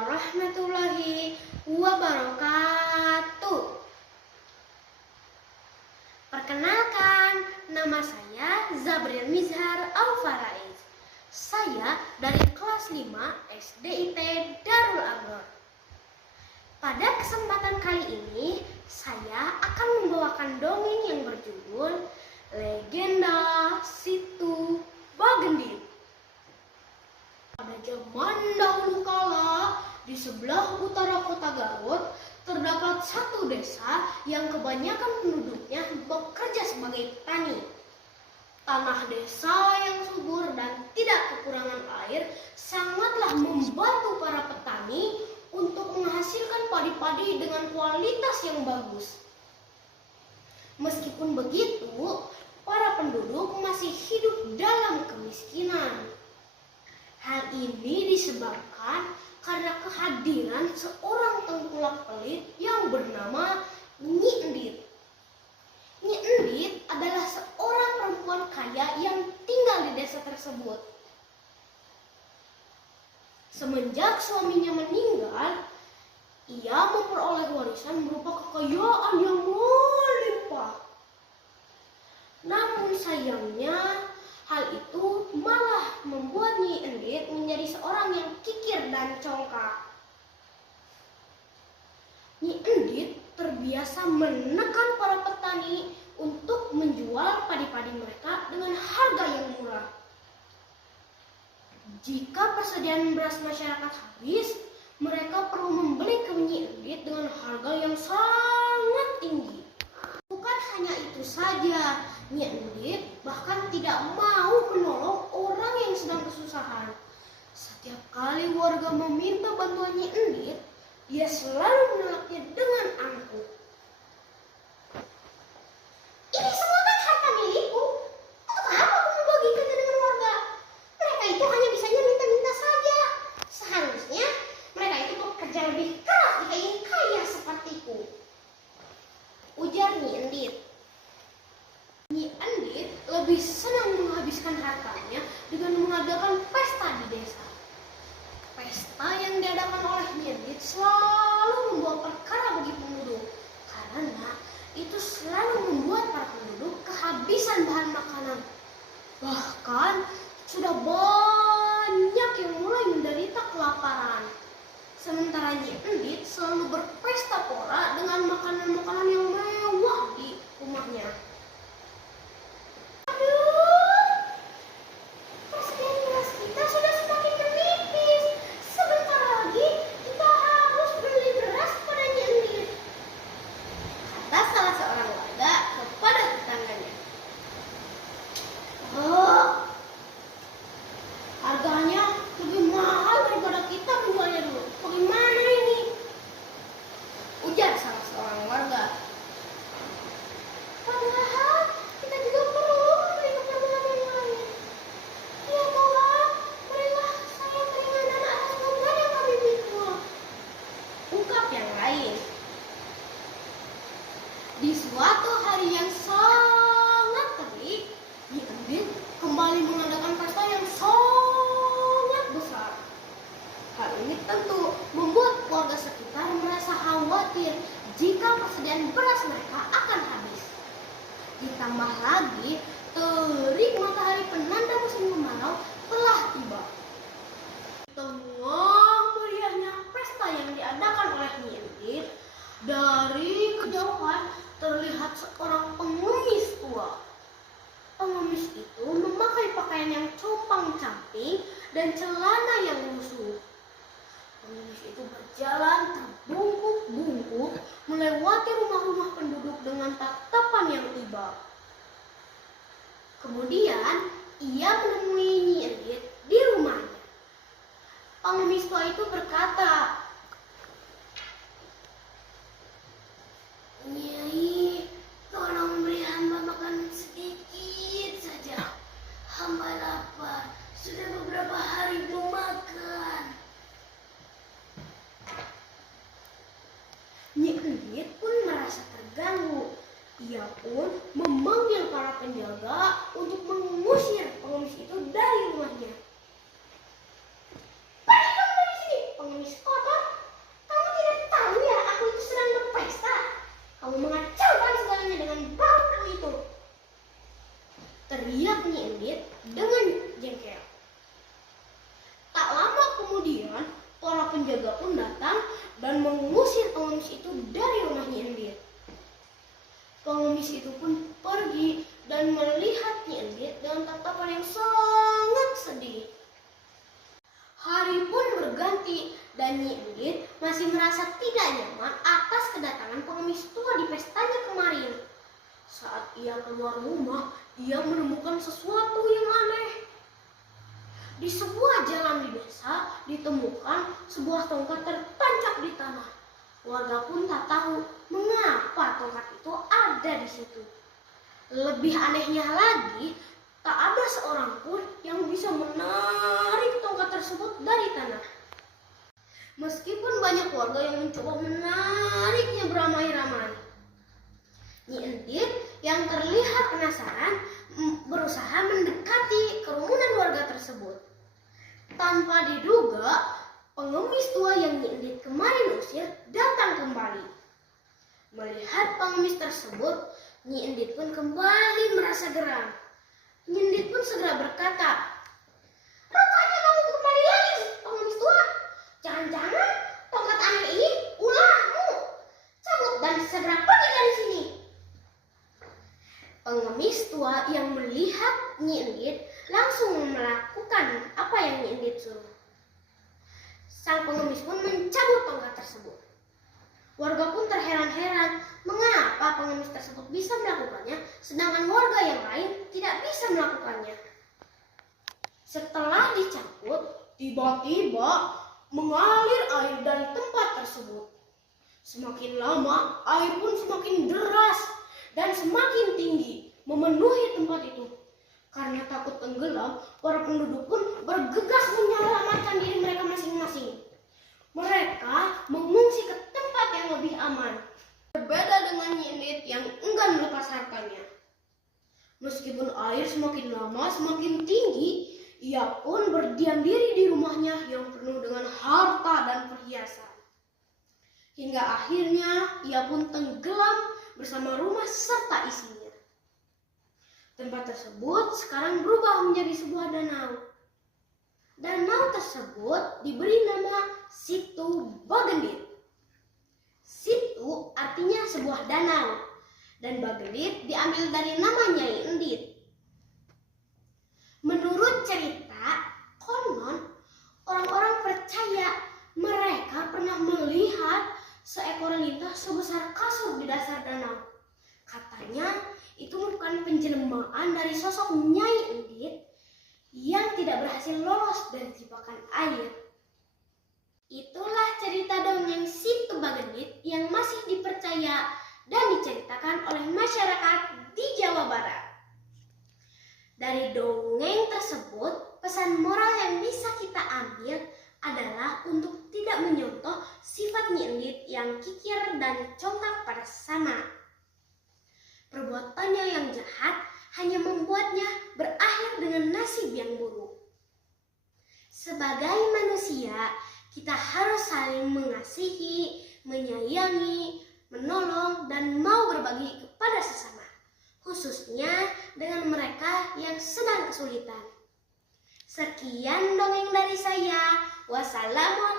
warahmatullahi wabarakatuh. Perkenalkan, nama saya Zabril Mizhar Al-Faraiz. Saya dari kelas 5 SDIT Darul Abror. Pada kesempatan kali ini, saya akan membawakan dongeng yang berjudul Legenda Situ Bagendit. Pada zaman dahulu kala, di sebelah utara kota Garut, terdapat satu desa yang kebanyakan penduduknya bekerja sebagai petani. Tanah desa yang subur dan tidak kekurangan air sangatlah membantu para petani untuk menghasilkan padi-padi dengan kualitas yang bagus. Meskipun begitu, para penduduk masih hidup dalam kemiskinan. Hal ini disebabkan karena kehadiran seorang tengkulak pelit yang bernama Nyi Endit. Nyi Endit adalah seorang perempuan kaya yang tinggal di desa tersebut. Semenjak suaminya meninggal, ia memperoleh warisan berupa kekayaan yang melimpah. Namun sayangnya, hal itu malah membuat Nyi Endit menjadi seorang yang kikir dan congkak. Nyi Endit terbiasa menekan para petani untuk menjual padi-padi mereka dengan harga yang murah. Jika persediaan beras masyarakat habis, mereka perlu membeli ke Nyi Endit dengan harga yang sangat tinggi. Bukan hanya itu saja, Nyi Endit bahkan tidak mau menolong orang yang sedang kesusahan. Setiap kali warga meminta bantuan Nyi Endit, dia selalu menolaknya dengan angkuh. Ini semua kan harta milikku. Untuk apa aku membagikannya dengan warga? Mereka itu hanya bisanya minta-minta saja. Seharusnya mereka itu bekerja lebih keras jika ingin kaya sepertiku, ujar Nyi Endit. Nyi Endit lebih senang menghabiskan hartanya dengan mengadakan pesta di desa. Pesta yang diadakan oleh Nyi Endit selalu membawa perkara bagi penduduk, karena itu selalu membuat para penduduk kehabisan bahan makanan. Bahkan sudah banyak yang mulai menderita kelaparan. Sementara Nyi Endit selalu berpesta pora dengan makanan-makanan yang mewah di rumahnya. Di suatu hari yang sangat terik, Nyi Endit kembali mengadakan pesta yang sangat besar. Hal ini tentu membuat warga sekitar merasa khawatir jika persediaan beras mereka akan habis. Ditambah lagi, terik matahari penanda musim kemarau telah tiba. Di tengah meriahnya pesta yang diadakan oleh Nyi Endit, dari kejauhan terlihat seorang pengemis tua. Pengemis itu memakai pakaian yang compang-camping dan celana yang lusuh. Pengemis itu berjalan terbungkuk-bungkuk melewati rumah-rumah penduduk dengan tatapan yang iba. Kemudian ia menemui Nyi Endit di rumahnya. Pengemis tua itu berkata, "Nyai, tolong beri hamba makan sedikit saja. Hamba lapar, sudah beberapa hari belum makan." Nyi Endit pun merasa terganggu. Ia pun memanggil para penjaga untuk mengusir pengemis itu dari rumahnya. "Pergi kamu dari sini, pengemis kotor!" penjaga pun datang dan mengusir pengemis itu dari rumah Nyi Endit. Pengemis itu pun pergi dan melihat Nyi Endit dengan tatapan yang sangat sedih. Hari pun berganti dan Nyi Endit masih merasa tidak nyaman atas kedatangan pengemis tua di pestanya kemarin. Saat ia keluar rumah, ia menemukan sesuatu yang aneh. Di sebuah jalan di desa ditemukan sebuah tongkat tertancap di tanah. Warga pun tak tahu mengapa tongkat itu ada di situ. Lebih anehnya lagi, tak ada seorang pun yang bisa menarik tongkat tersebut dari tanah. Meskipun banyak warga yang mencoba menariknya beramai-ramai, Nyi Endit yang terlihat penasaran berusaha mendekati kerumunan warga tersebut. Tanpa diduga, pengemis tua yang Nyi Endit kemarin usir datang kembali. Melihat pengemis tersebut, Nyi Endit pun kembali merasa geram. Nyi Endit pun segera berkata, "Rupanya kamu kembali lagi, pengemis tua. Jangan-jangan tongkat aneh ini ulahmu. Cabut dan segera pergi dari sini." Pengemis tua yang melihat Nyi Endit langsung melakukan apa yang Nyi Endit suruh. Sang pengemis pun mencabut tongkat tersebut. Warga pun terheran-heran mengapa pengemis tersebut bisa melakukannya, sedangkan warga yang lain tidak bisa melakukannya. Setelah dicabut, tiba-tiba mengalir air dari tempat tersebut. Semakin lama, air pun semakin deras dan semakin tinggi memenuhi tempat itu. Karena takut tenggelam, para penduduk pun bergegas menyelamatkan diri mereka masing-masing. Mereka mengungsi ke tempat yang lebih aman. Berbeda dengan Nyi Endit yang enggan melepas hartanya. Meskipun air semakin lama semakin tinggi, ia pun berdiam diri di rumahnya yang penuh dengan harta dan perhiasan. Hingga akhirnya ia pun tenggelam bersama rumah serta isinya. Tempat tersebut sekarang berubah menjadi sebuah danau. Danau tersebut diberi nama Situ Bagendit. Situ artinya sebuah danau, dan Bagendit diambil dari nama Nyai Endit. Menurut cerita, konon orang-orang percaya mereka pernah melihat seekor lintah sebesar kasur di dasar danau. Katanya itu merupakan penjelmaan dari sosok Nyai Endit yang tidak berhasil lolos dari jebakan air. Itulah cerita dongeng Situ Bagendit yang masih dipercaya dan diceritakan oleh masyarakat di Jawa Barat. Dari dongeng tersebut, pesan moral yang bisa kita ambil adalah untuk tidak menyontoh sifat Nyi Endit yang kikir dan contak pada sesama. Perbuatannya yang jahat hanya membuatnya berakhir dengan nasib yang buruk. Sebagai manusia, kita harus saling mengasihi, menyayangi, menolong, dan mau berbagi kepada sesama, khususnya dengan mereka yang sedang kesulitan. Sekian dongeng dari saya. Wassalamualaikum